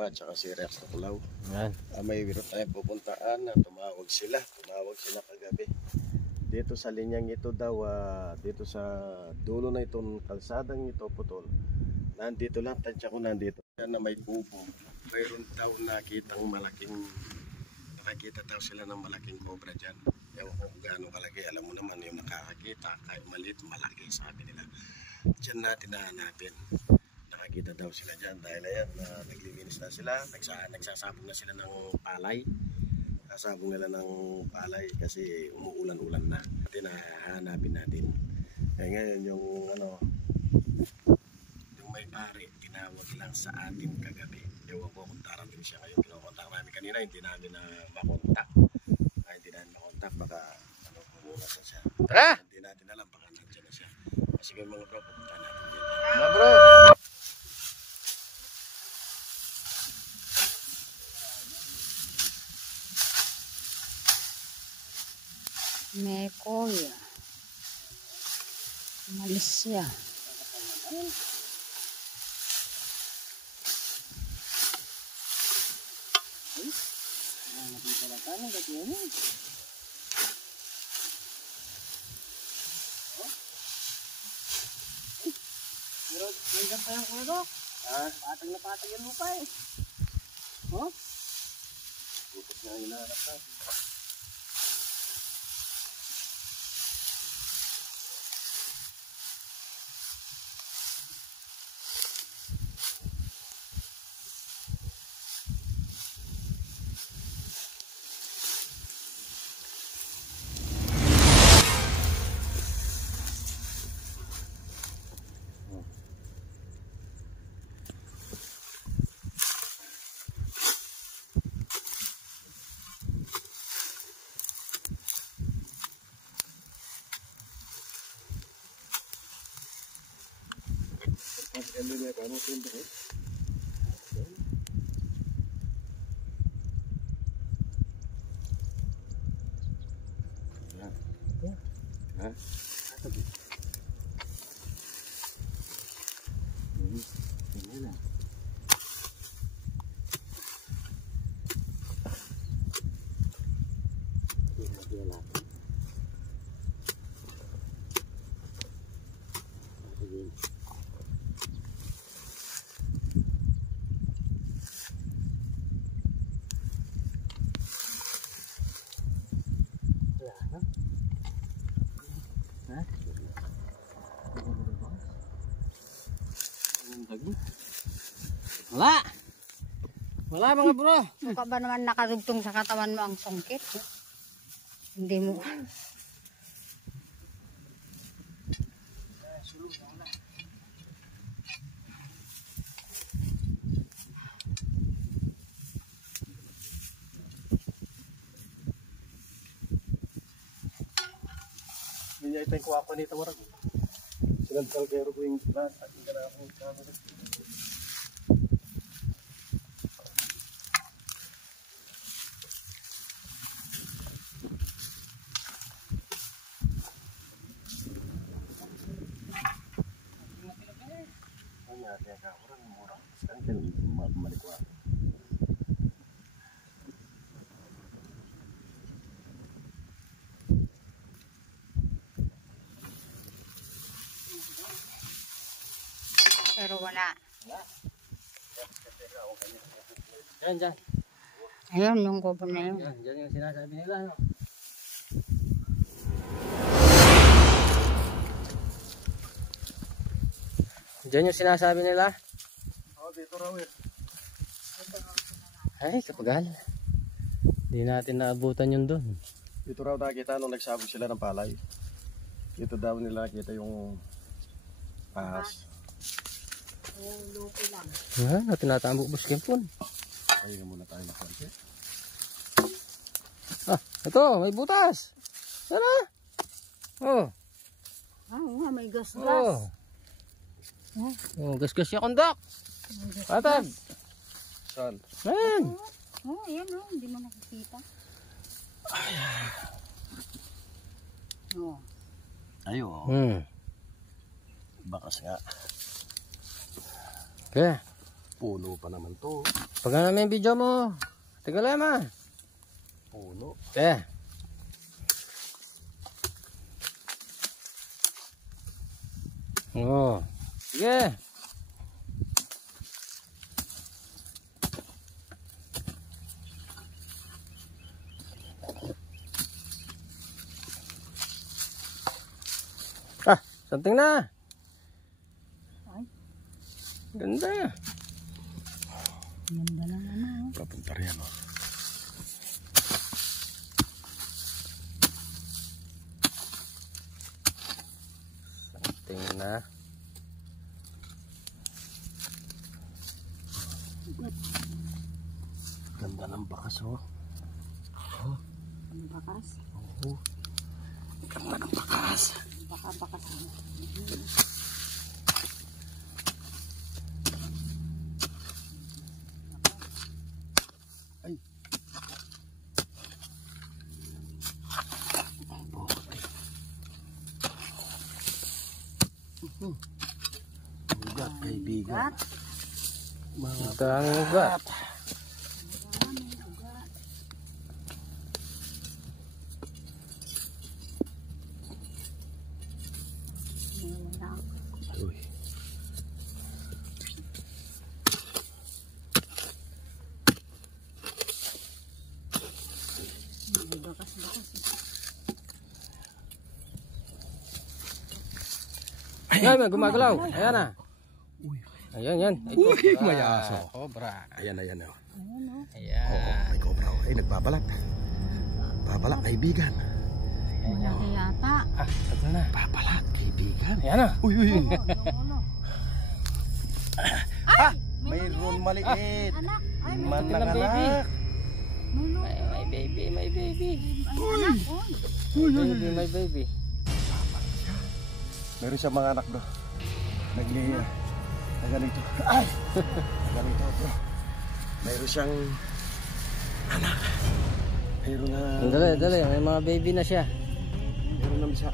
Roma at saka si Rex na Kulaw. Yan. May biro tayong pupuntaan na tumawag sila kagabi. Dito sa linyang ito daw, dito sa dulo na itong kalsadang ito putol. Nandito lang, tansya ko nandito. Na may kubo, mayroon daw nakita daw sila ng malaking cobra dyan. Ewan ko kung gaano kalaki, alam mo naman yung nakakakita, kahit maliit, malaki sabi nila. Diyan natin nahanapin. Nakakita daw sila dyan dahil ayan, naglilinis na sila, nagsasabong na sila ng palay. Sasabong nila ng palay kasi umuulan-ulan na. Hahanapin natin. Kaya ngayon yung may pare, tinawag lang sa atin kagabi. Ewan ko kung darating siya ngayon. Kinokontak namin kanina, hindi namin na makontak. Hindi namin makontak, baka kumunasan siya. Tara! Hindi natin alam, baka nandiyan na siya. Sige mga bro, pupunta natin dito. Mga bro! Mekoya, Malaysia. Nandiyan pa yung ulo. Patag na patag yung lupa eh. Bukod nga yung hinahanap natin. Wala mga bro. Mukha ba naman nakadugtong sa katawan mo ang sungkit? Hindi mo. Hindi niya ito yung kuha ko nito warag. Silang kalgero ko yung lahat at yung ganapong kamera. Pero wala. Dyan. Ayun, yung kubo na yun. Dyan yung sinasabi nila. No? Dyan yung sinasabi nila. Dito raw eh. Ay, kapagal. Hindi natin naabutan yun doon. Dito raw nakita nung nagsabog sila ng palay. Dito daw nila nakita yung ahas. Lupi lang. Yan, tinatambo bus kempon. Ayun muna tayo na konti. Ito, may butas. Sana? May gas-gas. Gas-gas siya kondak. Patag. Saan? Ayan. Ayan hindi mo nakikita. Ayun. Bakas nga. Okay. Puno pa naman to. Pag namin yung video mo. Tigalema. Puno. Oh. Sige. Something na. Ay. Ganda. Ganda lang ano. Papunta rin ano. Something na. Ganda ng bakas oh. Ang bakas. Oo. Ganda ng bakas. Baka-bakas. Ay. Ugat, kaibigan. Mga Daming ugat. uy. Ay, may gumagalaw. Ayan na. Uy. Ayan, yan. Ay, Uy, cobra. may aso. Cobra. Ayan, ayan. Oh. Ayan. Oo, may cobra. Oh. Ay, nagbabalat. Babalat, kaibigan. Malaki yata. Ito na. Babalat, kaibigan. Ayan na. Uy, uy, uy. Ay! Mayroon maliit. Anak! Ay, Man Ito ng na, baby. anak. Nuno. My baby, my baby. Anak, uy. Baby, my baby. Meron siyang mga anak bro. Naganito. Ay! Naganito bro. Meron siyang anak. Meron na... Dali, dali. May mga baby na siya. Meron na misa.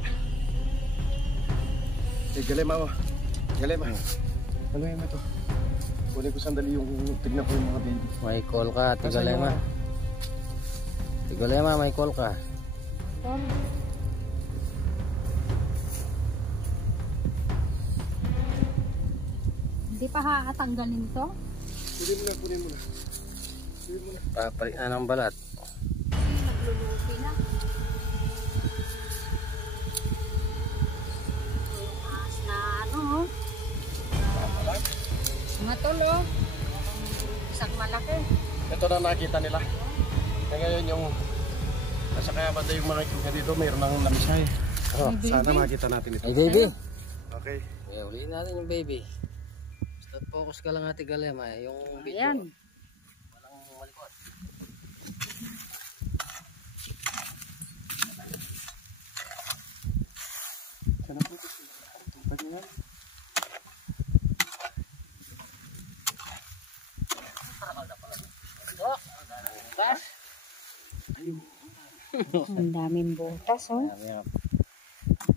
Eh, galema mo. Galema. Ano yun ito? Kunin ko sandali yung tignan ko yung mga baby. May call ka, Tigalema. Tigalema, may call ka. Hindi pa haatanggalin to? Kunin mo na, kunin mo na. Kunin mo na. Papalit na ng balat. Naglulupi na. Mas na ano, matulo. Isang malaki. Ito na nakita nila. Kaya ngayon yung nasa kaya banda yung mga ikinga dito, mayroon ng lamisay. Oh, May Sana baby. makita natin ito. Ay, baby. Okay. Okay, ulitin natin yung baby. Basta focus ka lang nga, Tigalema. Yung video. Ayan. Walang malikot. Sana po ito. Pagyan. Bas! Ang daming butas, oh.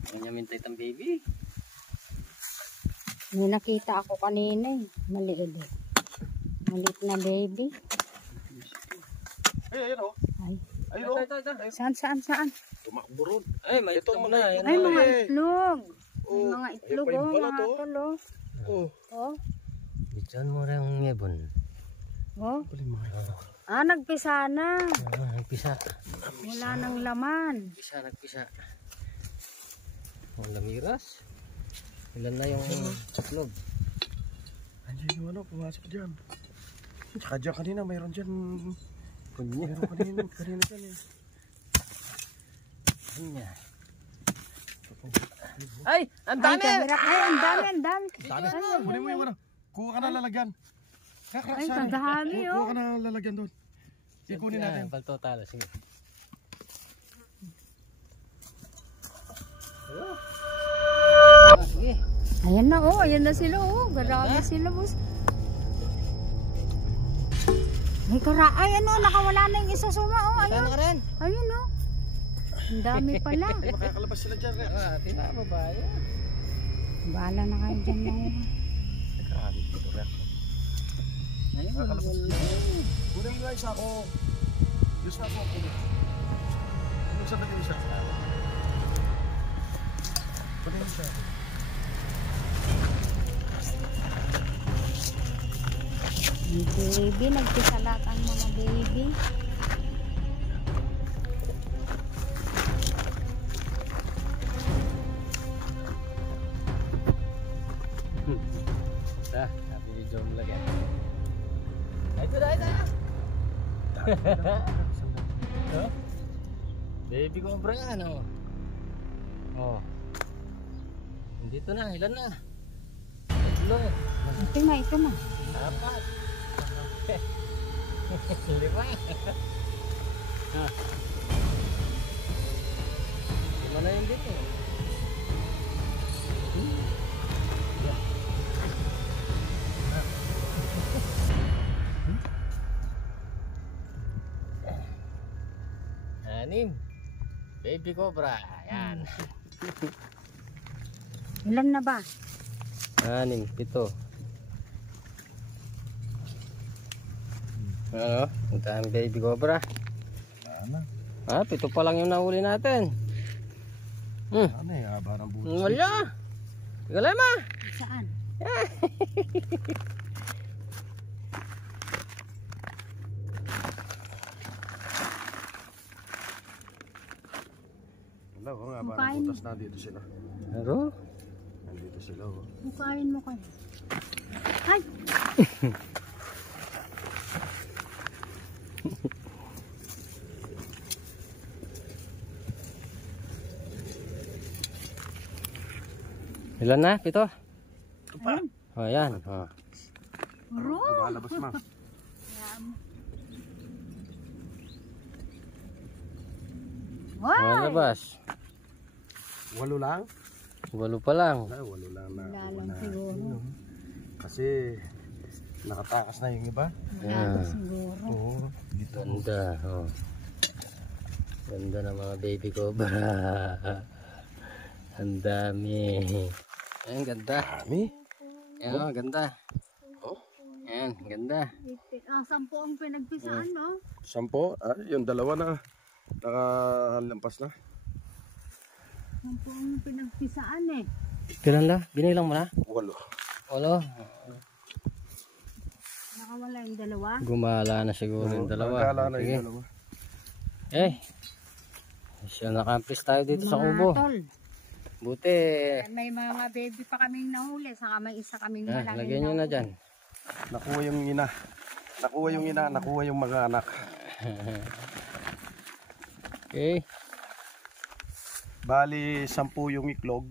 Ganyan mintay tang baby. May nakita ako kanina eh. Maliit eh. Maliit na baby. Ay, ayun o. Ay. Ayun o. Saan, saan, saan? Tumakbo ron. Ay, may Ito, ito mga na. itlog. Ay, mga eh. itlog. Ay, Oh, mga ayun itlog, pa yung oh. balat, Mga oh. tulo. Oh. Oh. Bitan mo rin ang ngebon. Oh. Pali mga itlog. Ah, nagpisa na. Nagpisa. Wala nang laman. Nagpisa. Ang lamiras. Ilan na yung itlog? Andiyan yung ano, pumasok dyan. Tsaka dyan kanina, mayroon dyan. Mayroon kanina dyan eh. Kanya. Ay! Ang dami! Ay, ang dami, ang dami. Dami. Kunin mo yung ano. Kuha ka na lalagyan. Ay, kagahami, Kuha oh. ka na lalagyan doon. Ikunin natin. Pagtotalo, sige. Sige. Ayan na, oh. Ayan na sila, oh. Garami sila, boss. May ay, ano, nakawala na yung isa suma, oh. Ayun. Saan ka rin? Ayun, oh. Ang dami pala. Makakalabas sila dyan. Tila babae. Bahala na kayo dyan, oh. Grabe ito, Rex. Ayun, Nakakalabas. wala. Kunin mo nga isa ako. Diyos na ako. Kunin sa dali siya. Kunin mo siya. Baby, nagpisalat ang mga baby. Sabi ni John lagi. Ito na. Oh? Baby cobra yan, oh. Oh. Dito na, ilan na? Tatlo. Ito na. Apat. Lima. Lima na yun dito. Anim. Baby cobra. Ayan. Ilan na ba? Anim, pito. Ano? Ang daming baby cobra. Ano? Ah, pito pa lang yung nahuli natin. Ano eh, haba ng butas. Wala. Galema. Saan? Wala, oh, haba ng Makain. butas. Nandito sila. Ano? Nandito sila, oh. Bukain mo kayo. Ay! Ilan na? Pito? Ayun. Oh, ayan. Oh. Uro! Lumalabas, ma. Wow! Malabas. 8 lang? 8 pa lang. Ay, 8 lang na. Lalang siguro. Kasi nakatakas na yung iba. Lalang siguro. Oo. Dito. Ganda. Oh. Ganda ng mga baby cobra. Ang dami. Ayan, ganda. Dami. Ayan, oh, ganda. Oh. Ayan, ganda. Ang 10 ang pinagpisaan, no? 10. Ah, yung dalawa na. Nakalampas na. 10 ang pinagpisaan eh. Kailan na? Binilang mo na? 8. Walo. Nakawala yung dalawa. Gumala na siguro yung dalawa. Nagkala na Sige. yung dalawa. Eh. Siya nakamplis tayo dito sa kubo. Tol. Buti. May mga baby pa kaming nahuli. Saka may isa kaming Ah, malaki. lagyan nyo na dyan. Nakuha yung ina. Nakuha yung ina, nakuha yung mga anak. Okay. Bali, 10 yung iklog.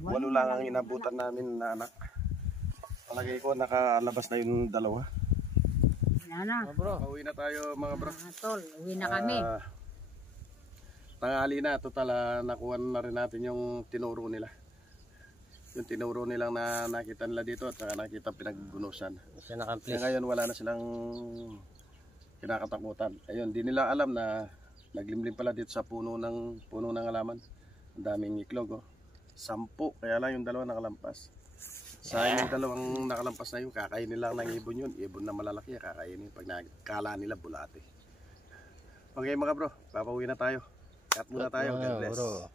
8 lang ang inabutan namin na anak. Palagay ko nakalabas na yung dalawa. Yan na. Oh, bro. Pauwi na tayo mga bro. Tol, uwi na kami. Tanghali na, total nakuha na rin natin yung tinuro nila. Yung tinuro nilang na nakita nila dito at saka nakita pinaggunusan. Siya Kaya nakamplis. ngayon wala na silang kinakatakutan. Ayun, di nila alam na naglimlim pala dito sa puno ng halaman. Ang daming iklog, oh. 10, kaya lang yung dalawa nakalampas. Sayang yung dalawang nakalampas na yun, kakainin lang ng ibon yun. Ibon na malalaki, kakainin pag nakala nila bulate. Okay mga bro, papauwi na tayo. Cut muna tayo, God bless. Bro.